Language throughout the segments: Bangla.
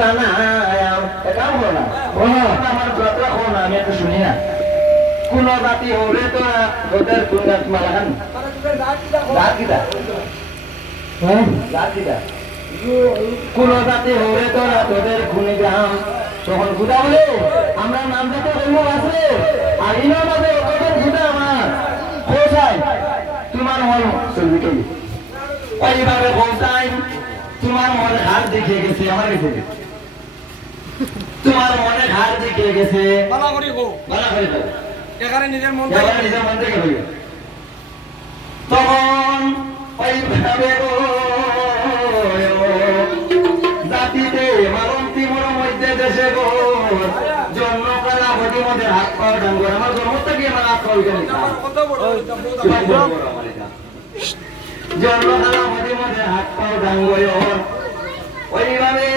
বানায়াম একাও হলো না আমার কথা হো না আমি একটু শুনি না কোন জাতি হলে তো ওদের কোন গাছ মালাখান জাতিটা জাতিটা কোন জাতি হলে তো তোদের খুনি গ্রাম তখন খুদা বলে আমরা নাম দিতে লোক আছে আর ইনার মাঝে ওদের খুদা আমার কোথায় তোমার মন চলবি কে ওইভাবে বলতাই তোমার মনে হাত দেখিয়ে গেছে আমার কাছে তোমার মনে হাত দেখিয়ে গেছে ভালো করে গো ভালো করে দাও এখানে নিজের মন থেকে হইবে তখন ওইভাবে জাতিতে মারন্তি মোর মধ্যে দেশে গো জন্ম কালা বডি মধ্যে হাত পাও ডাঙ্গর আমার জন্ম থেকে আমার হাত পাও কেন কত বড় জন্ম কালা বডি মধ্যে হাত পাও ডাঙ্গর ওইভাবে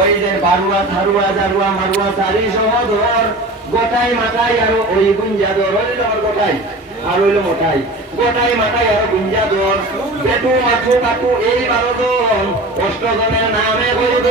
ওই যে বারুয়া থারুয়া জারুয়া মারুয়া চারি সহধর গোটাই মাথায় আর ওই গুঞ্জাদর হইল আমার গোটাই আর হইল মোটাই গোটাই মাথায় আর গুঞ্জাদর পেটু মাথু কাটু এই 12 জন অষ্টজনের নামে গরিব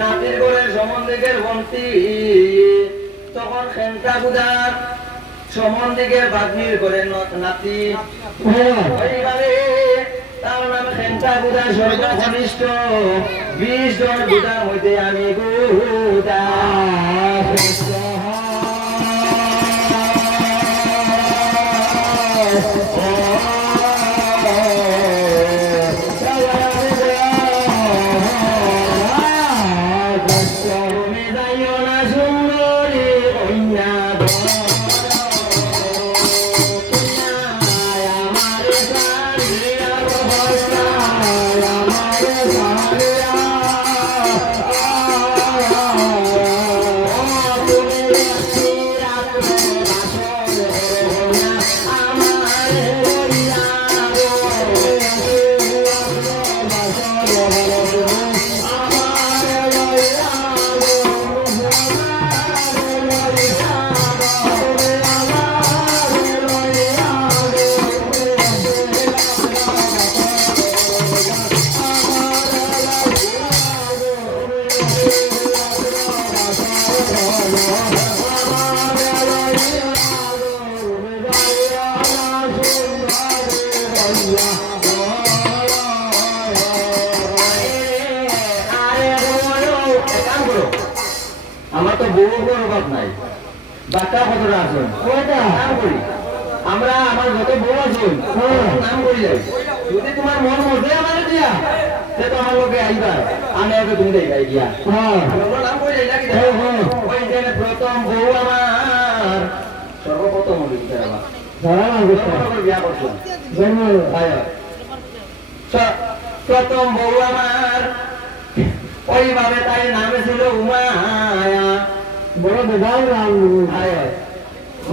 নাতির ঘরের সম্বন্ধের বন্তি তখন খেন্তা গুদার সম্বন্ধের বাগ্নির ঘরের নাতি তার নাম খেন্তা গুদার সর্বকনিষ্ঠ 20 জন গুদার হইতে আমি গুদা আমার তো বউ বড় অভাব নাই বাচ্চা কতটা আছে নাম করি আমরা আমার যত বউ আছে নাম করি যাই যদি তোমার মন মধ্যে আমার দিয়া সে তো আমার লোকে আইবা আমি আগে তুমি দেই গাই দিয়া নাম করি যাই নাকি ওই যে প্রথম বউ আমার সর্বপ্রথম হলো বিয়া করছিলাম প্রথম বউ আমার ওইভাবে তাই নামে ছিল উমায়া বড় বেদাও নাম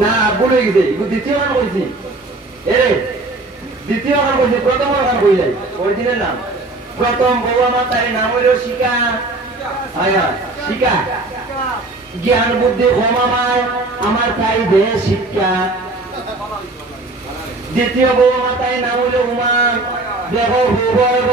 না বলে গেছে দ্বিতীয় গান বলছি এরে দ্বিতীয় গান বলছি প্রথম গান বই যাই অরিজিনাল নাম প্রথম বউ আমার তাই নাম হইল শিকা শিকা জ্ঞান বুদ্ধি হোম আমার তাই দে শিক্ষা দ্বিতীয় বউ আমার তাই নাম হইল উমা দেহ ভূগর্ভ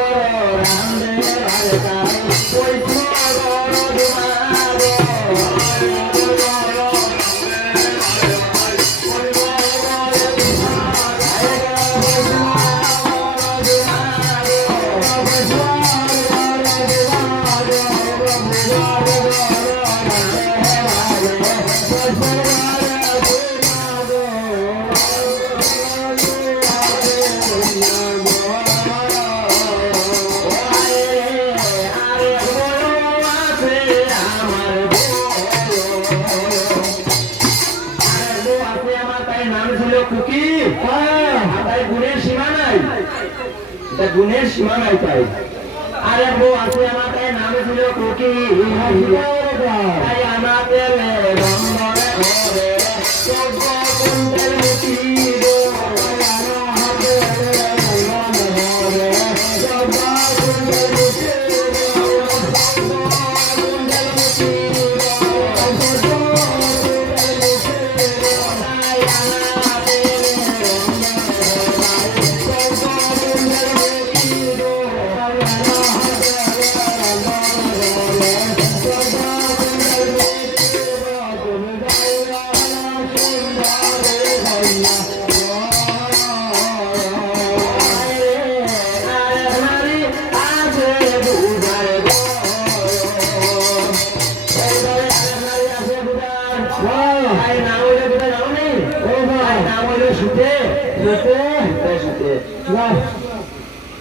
তা গুণের সীমা নাই তাই আর এক বউ আছে আমার তাই নামে ছিল কোকি তাই আমাকে রন্ধনে ঘরে চোদ্দ কুণ্ডের মুখি গো আমাকে রন্ধনে ঘরে চোদ্দ কুণ্ডের মুখি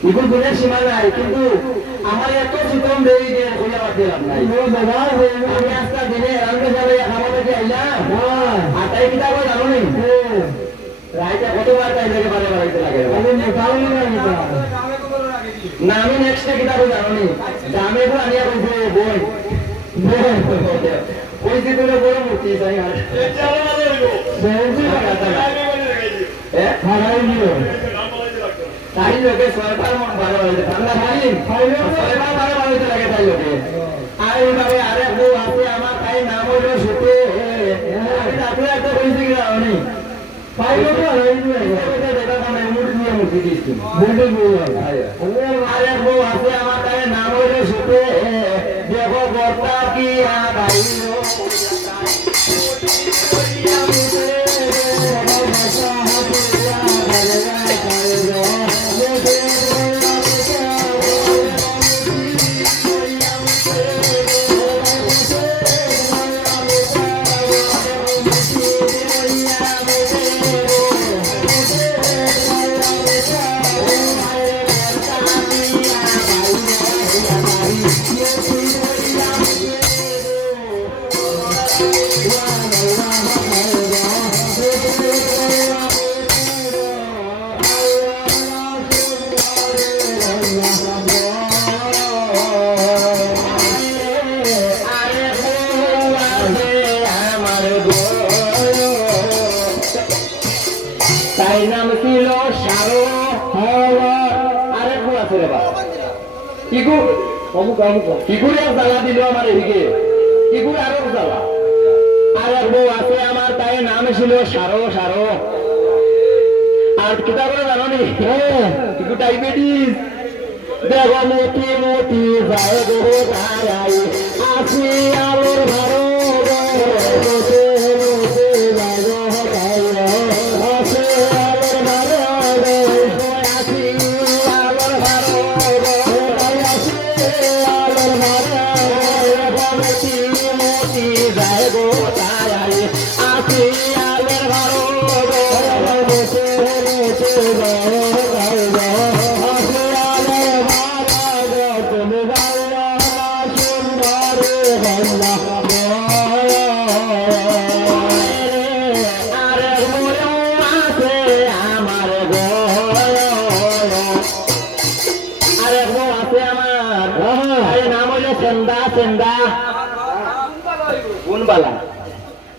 ইগুর গুণের সীমা নাই কিন্তু আমার এত চিকন দেরি যে হইয়া পারছিলাম নাই আমি আজকাল দিনে রান্না যাবে খাবার থেকে আইলাম আর তাই কিতা করে জানো নি রাইটা কতবার তাই থেকে বারে বাড়াইতে লাগে না আমি নেক্সট কিতা করে জানো নি দামে তো আনিয়া বলছে বই কইছি তোরে বড় মূর্তি চাই আর তাই লোকে সরকার মন ভালো হয়েছে ঠান্ডা পানি সরকার ভালো হয়েছে লাগে তাই লোকে আর এইভাবে আরে বউ আছে আমার তাই নাম হইল সুতে আমি আপনার একটা বলছি কি জানি পাইলো তো দেখা মানে মুড়ি দিয়ে মুড়ি দিচ্ছি আরে বউ আছে আমার তাই নাম হইল সুতে দেখো বর্তা কি আইলো তাই নাম ছিল সারো আরে কোন আছে রে বা ইগুর ইগুরে জ্বালা দিল আমার এদিকে ইগুর আরো জ্বালা আর এক বউ আছে আমার তাই নাম ছিল সারো সারো আর কিতা করে জানো নি ইগু ডায়াবেটিস দেখো মোটি মোটি যায় গো গাই আসি আলোর ভারো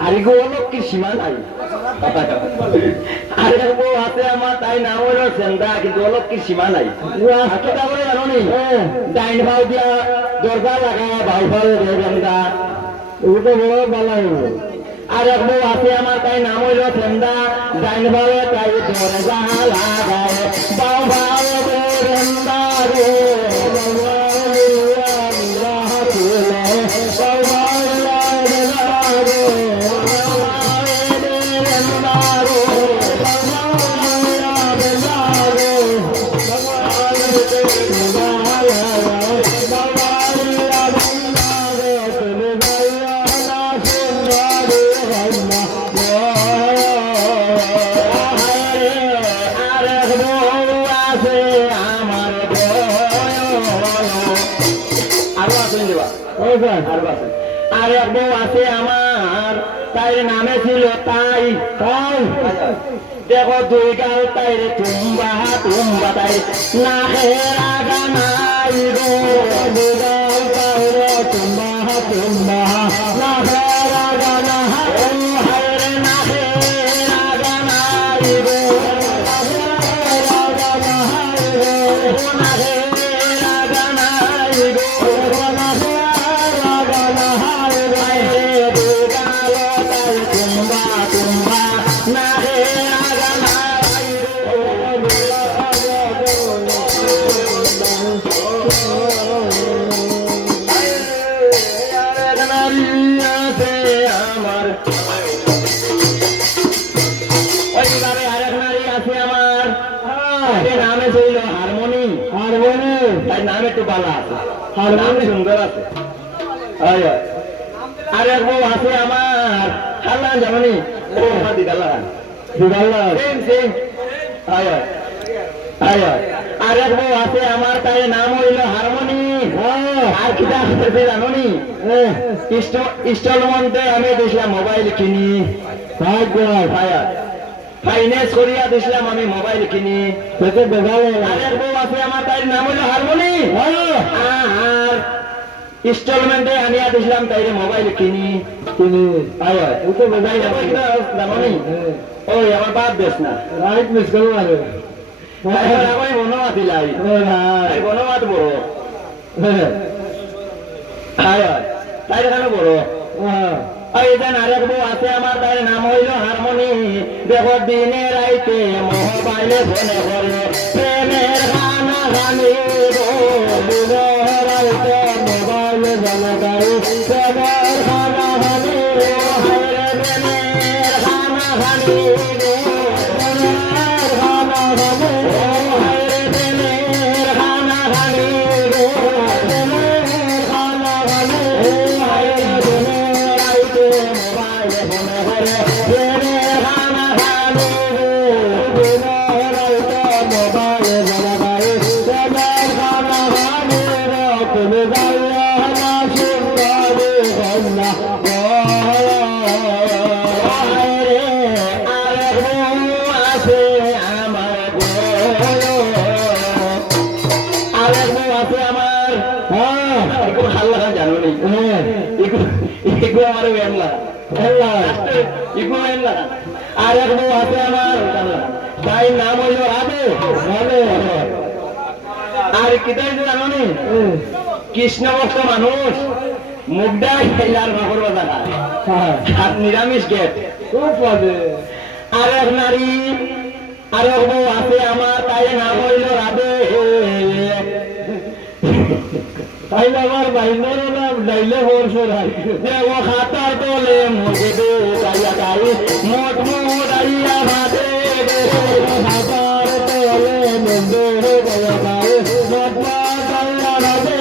আর এগো অলক্ষীর সীমা নাই আর এগো আছে আমার তাই নাম হইল সেন্দা কিন্তু অলক্ষীর সীমা নাই কিতা করে জানো নি ডাইন ভাও দিয়া দরজা লাগায় ভাও ভাও সেন্দা ওটা বড় বালা আর এক বউ আছে আমার তাই নাম হইল সেন্দা ডাইন ভাবে তাই দরজা লাগায় ভাও ভাও সেন্দা রে আর এক বউ আছে আমার তাই নামে ছিল তাই তাই দেখো দুই গাল তাইরে তুম্বা তুম্বা তাই না হেরা গানাই গো দুই গাল তাইরে তুম্বা তুম্বা না হেরা গানা ও হায়রে না হেরা গানাই গো না হেরা গানাই গো না হেরা গানাই গো না হেরা গানাই গো হায়রে দুই গাল তাইরে তুম্বা তুম্বা না হেরা গানাই আমার ওইভাবে আরেক নারী আছে আমার তার নামে ছিল হারমোনি হারমোনি তার নাম একটু বালা আছে হারমোনি সুন্দর আছে আরেক বউ আছে আমার খালা জানি দিদাল্লা দিদাল্লা সেম সেম আরেক বউ আছে আমার তাই নাম হইল হারমোনি আর কি আছে জানি ইনস্টলমেন্টে আমি দিয়েছিলাম মোবাইল কিনি ফাইন্যান্স করিয়া দিয়েছিলাম আমি মোবাইল কিনি আরেক বউ আছে আমার তাই নাম হইল হারমোনি আর ইনস্টলমেন্টে আনিয়া দিয়েছিলাম তাই মোবাইল কিনি কিনি জানি ওই আমার বাদ দেশ না রাইট মিস করবো আরে আমি বনমাত দিলাই বনমাত বড় তাই কেন বড় এইখান আরেক বউ আছে আমার তাই নাম হইল হারমোনি দেখো দিনে রাইতে মোবাইলে ফোনে করে প্রেমের গানা গানি দিনে রাইতে মোবাইলে ফোনে করে প্রেমের গানা গানি হায়রে প্রেমের গানা গানি আর এক বউ আছে আমার তাই নাম হইল রাধে আর কিতাই জানো নি কৃষ্ণ ভক্ত মানুষ মুগডা আর মাহর বাজার আর নিরামিষ গেট আর এক নারী আর এক বউ আছে আমার তাই নাম হইল রাধে তাই আমার বাইন্ডার নাম ডাইলে বর্ষর দেব খাতার তোলে মুখে দে গাইয়া গাই মোট মোট আইয়া ভাদে খাতার তোলে মুখে গাইয়া গাই মোট মোট আইয়া ভাদে